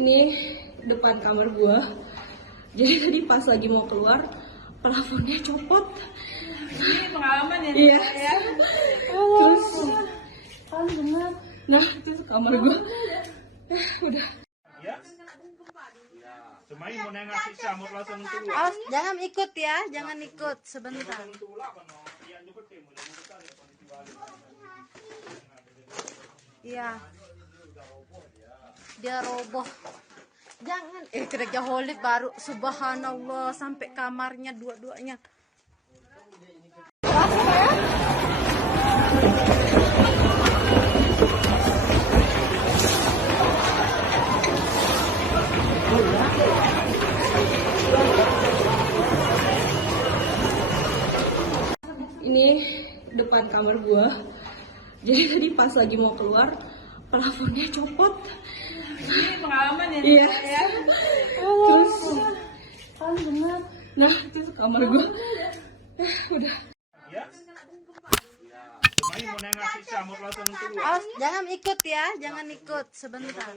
Ini depan kamar gua. Jadi tadi pas lagi mau keluar, plafonnya copot. Ini pengalaman ya? Iya. Ya? Terus, benar. nah itu kamar gua. Udah. Ya. Cuma mau nengok si Syamur langsung keluar. Awas, jangan ikut ya, jangan ikut sebentar. Iya. Dia roboh. Jangan, kerjaholik baru subhanallah sampai kamarnya dua-duanya. Ini depan kamar gua. Jadi tadi pas lagi mau keluar, plafonnya copot. Ini pengalaman ya? Iya. Ya? Terus, benar. nah itu kamar gua. Udah. Ya. Cuma mau nengok si Syamur langsung keluar. Awas, jangan ikut ya, jangan ikut sebentar.